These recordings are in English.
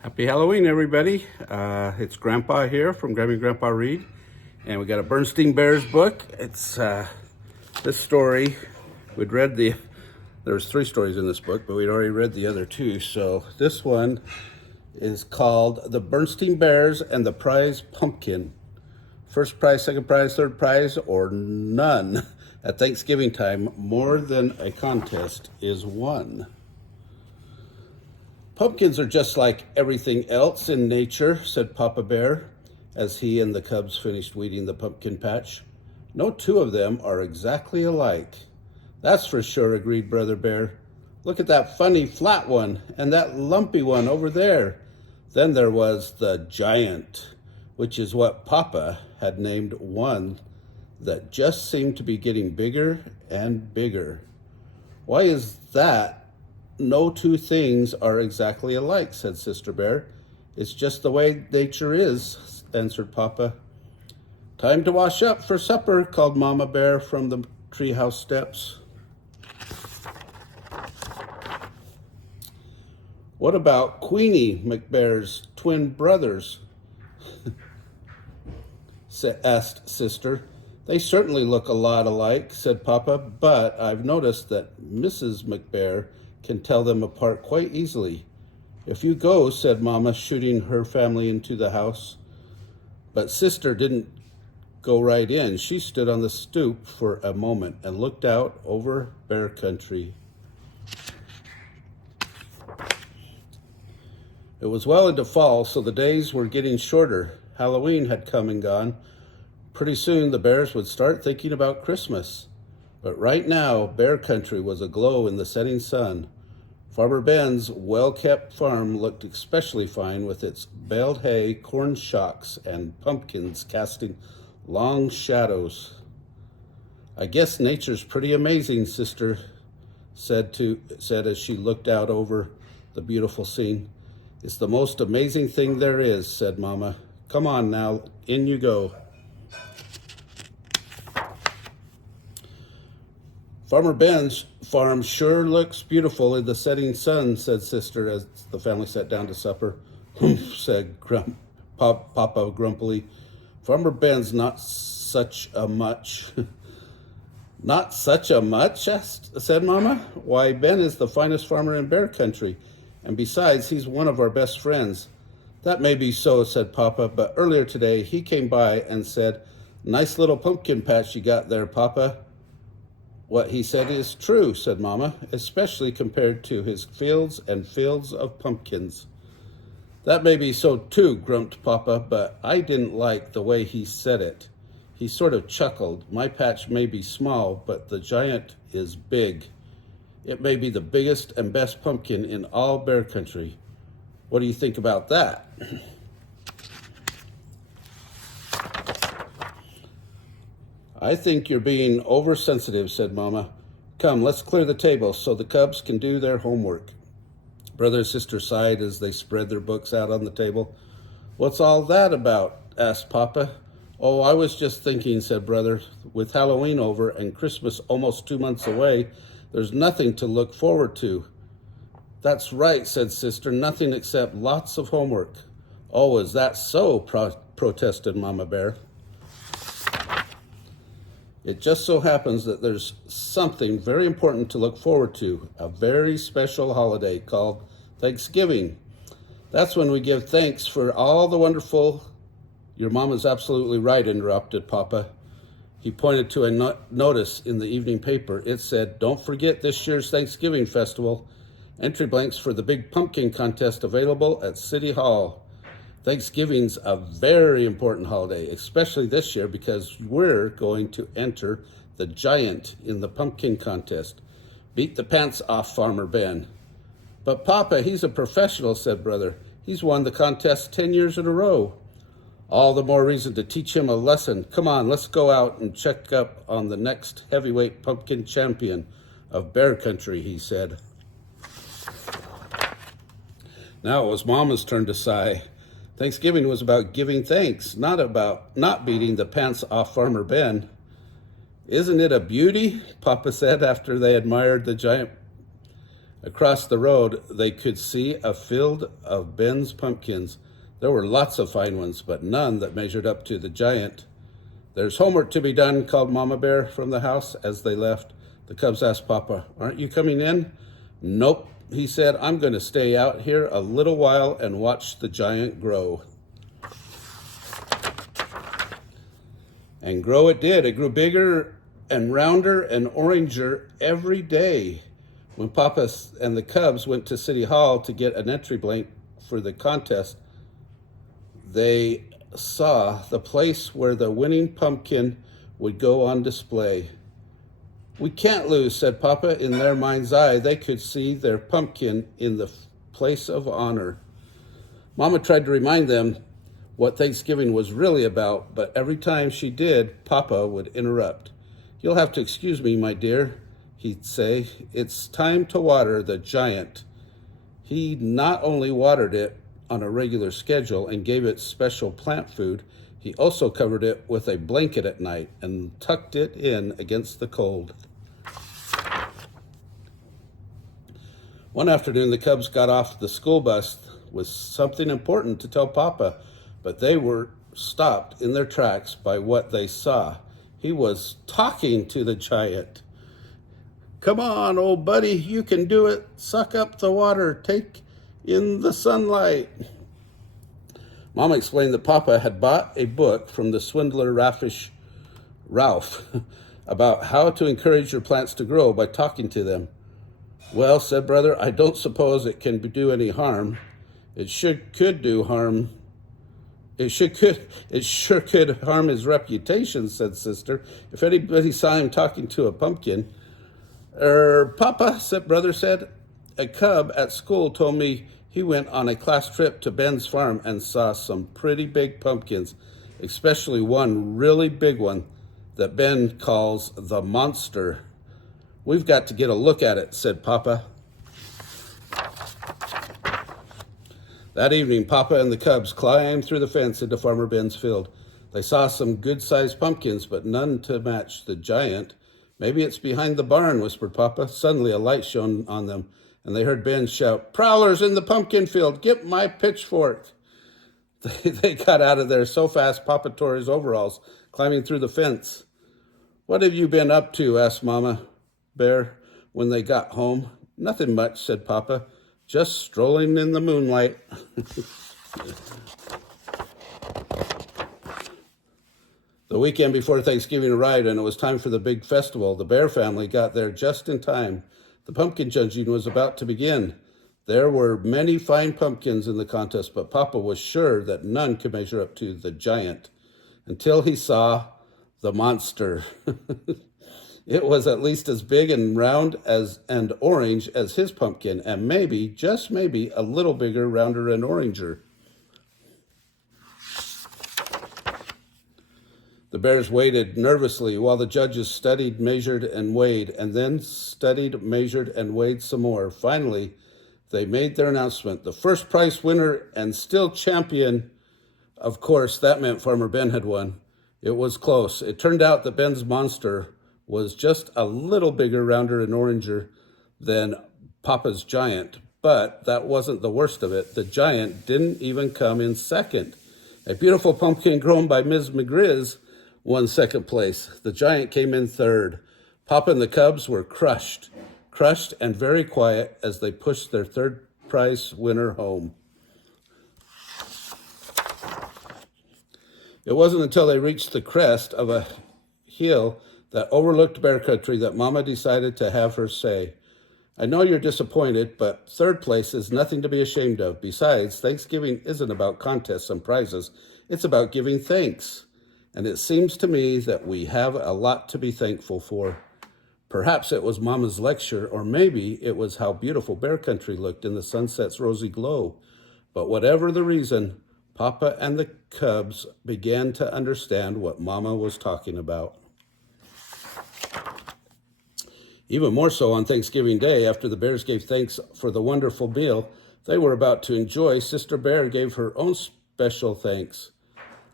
Happy Halloween, everybody. It's Grandpa here from Grammy and Grandpa Read, and we got a Berenstain Bears book. It's this story. There's 3 stories in this book, but we'd already read the other 2. So this one is called The Berenstain Bears and the Prize Pumpkin. First prize, second prize, third prize, or none. At Thanksgiving time, more than a contest is won. Pumpkins are just like everything else in nature, said Papa Bear, as he and the cubs finished weeding the pumpkin patch. No 2 of them are exactly alike. That's for sure, agreed Brother Bear. Look at that funny flat one and that lumpy one over there. Then there was the giant, which is what Papa had named one that just seemed to be getting bigger and bigger. Why is that? No 2 things are exactly alike, said Sister Bear. It's just the way nature is, answered Papa. Time to wash up for supper, called Mama Bear from the treehouse steps. What about Queenie McBear's twin brothers? asked Sister. They certainly look a lot alike, said Papa, but I've noticed that Mrs. McBear can tell them apart quite easily. If you go, said Mama, shooting her family into the house. But Sister didn't go right in. She stood on the stoop for a moment and looked out over bear country. It was well into fall, so the days were getting shorter. Halloween had come and gone. Pretty soon the bears would start thinking about Christmas. But right now, bear country was aglow in the setting sun. Farmer Ben's well-kept farm looked especially fine with its baled hay, corn shocks, and pumpkins casting long shadows. I guess nature's pretty amazing, Sister said as she looked out over the beautiful scene. It's the most amazing thing there is, said Mama. Come on now, in you go. Farmer Ben's farm sure looks beautiful in the setting sun, said Sister as the family sat down to supper. Humph, said Papa grumpily. Farmer Ben's not such a much. Not such a much, said Mama. Why, Ben is the finest farmer in bear country, and besides, he's one of our best friends. That may be so, said Papa, but earlier today he came by and said, Nice little pumpkin patch you got there, Papa. What he said is true, said Mama, especially compared to his fields and fields of pumpkins. That may be so too, grumped Papa, but I didn't like the way he said it. He sort of chuckled. My patch may be small, but the giant is big. It may be the biggest and best pumpkin in all bear country. What do you think about that? I think you're being oversensitive, said Mama. Come, let's clear the table so the cubs can do their homework. Brother and Sister sighed as they spread their books out on the table. What's all that about? Asked Papa. Oh, I was just thinking, said Brother. With Halloween over and Christmas almost 2 months away, there's nothing to look forward to. That's right, said Sister. Nothing except lots of homework. Oh, is that so? Protested Mama Bear. It just so happens that there's something very important to look forward to, a very special holiday called Thanksgiving. That's when we give thanks for all the wonderful... Your Mama's absolutely right, interrupted Papa. He pointed to a notice in the evening paper. It said, Don't forget this year's Thanksgiving festival. Entry blanks for the big pumpkin contest available at City Hall. Thanksgiving's a very important holiday, especially this year because we're going to enter the giant in the pumpkin contest. Beat the pants off Farmer Ben. But Papa, he's a professional, said Brother. He's won the contest 10 years in a row. All the more reason to teach him a lesson. Come on, let's go out and check up on the next heavyweight pumpkin champion of bear country, he said. Now it was Mama's turn to sigh. Thanksgiving was about giving thanks, not about not beating the pants off Farmer Ben. Isn't it a beauty? Papa said after they admired the giant Across the road, they could see a field of Ben's pumpkins. There were lots of fine ones, but none that measured up to the giant. "There's homework to be done," called Mama Bear from the house as they left. The cubs asked Papa, "Aren't you coming in?" "Nope," he said. "I'm going to stay out here a little while and watch the giant grow." And grow it did. It grew bigger and rounder and oranger every day. When Papa and the cubs went to City Hall to get an entry blank for the contest, they saw the place where the winning pumpkin would go on display. "We can't lose," said Papa. In their mind's eye, they could see their pumpkin in the place of honor. Mama tried to remind them what Thanksgiving was really about, but every time she did, Papa would interrupt. "You'll have to excuse me, my dear," he'd say. "It's time to water the giant." He not only watered it on a regular schedule and gave it special plant food, he also covered it with a blanket at night and tucked it in against the cold. One afternoon, the cubs got off the school bus with something important to tell Papa, but they were stopped in their tracks by what they saw. He was talking to the giant. "Come on, old buddy, you can do it. Suck up the water. Take in the sunlight." Mama explained that Papa had bought a book from the swindler Ralph about how to encourage your plants to grow by talking to them. "Well," said Brother, "I don't suppose it can do any harm. It sure could harm his reputation," said Sister, "if anybody saw him talking to a pumpkin." Papa," Brother said, "a cub at school told me he went on a class trip to Ben's farm and saw some pretty big pumpkins, especially one really big one that Ben calls the monster." "We've got to get a look at it," said Papa. That evening, Papa and the cubs climbed through the fence into Farmer Ben's field. They saw some good-sized pumpkins, but none to match the giant. "Maybe it's behind the barn," whispered Papa. Suddenly, a light shone on them, and they heard Ben shout, "Prowlers in the pumpkin field! Get my pitchfork!" They got out of there so fast, Papa tore his overalls, climbing through the fence. "What have you been up to?" asked Mama Bear when they got home. "Nothing much," said Papa. "Just strolling in the moonlight." The weekend before Thanksgiving arrived, and it was time for the big festival. The Bear family got there just in time. The pumpkin judging was about to begin. There were many fine pumpkins in the contest, but Papa was sure that none could measure up to the giant until he saw the monster. It was at least as big and round and orange as his pumpkin, and maybe, just maybe, a little bigger, rounder, and oranger. The Bears waited nervously while the judges studied, measured, and weighed, and then studied, measured, and weighed some more. Finally, they made their announcement. The first prize winner and still champion, of course, that meant Farmer Ben had won. It was close. It turned out that Ben's monster was just a little bigger, rounder, and oranger than Papa's giant. But that wasn't the worst of it. The giant didn't even come in second. A beautiful pumpkin grown by Ms. McGrizz won second place. The giant came in third. Papa and the cubs were crushed and very quiet as they pushed their third prize winner home. It wasn't until they reached the crest of a hill that overlooked bear country that Mama decided to have her say. "I know you're disappointed, but third place is nothing to be ashamed of. Besides, Thanksgiving isn't about contests and prizes. It's about giving thanks. And it seems to me that we have a lot to be thankful for." Perhaps it was Mama's lecture, or maybe it was how beautiful bear country looked in the sunset's rosy glow. But whatever the reason, Papa and the cubs began to understand what Mama was talking about. Even more so on Thanksgiving Day, after the Bears gave thanks for the wonderful meal they were about to enjoy, Sister Bear gave her own special thanks.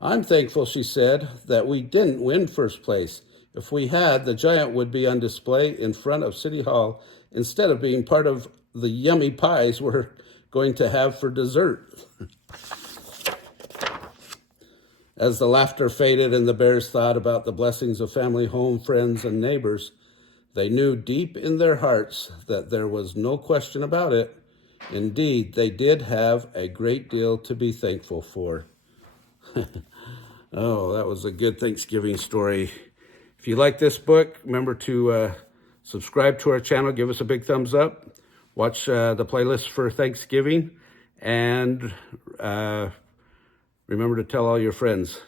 "I'm thankful," she said, "that we didn't win first place. If we had, the giant would be on display in front of City Hall instead of being part of the yummy pies we're going to have for dessert. As the laughter faded and the Bears thought about the blessings of family, home, friends, and neighbors, they knew deep in their hearts that there was no question about it. Indeed, they did have a great deal to be thankful for. Oh, that was a good Thanksgiving story. If you like this book, remember to subscribe to our channel, give us a big thumbs up, watch the playlist for Thanksgiving, and remember to tell all your friends.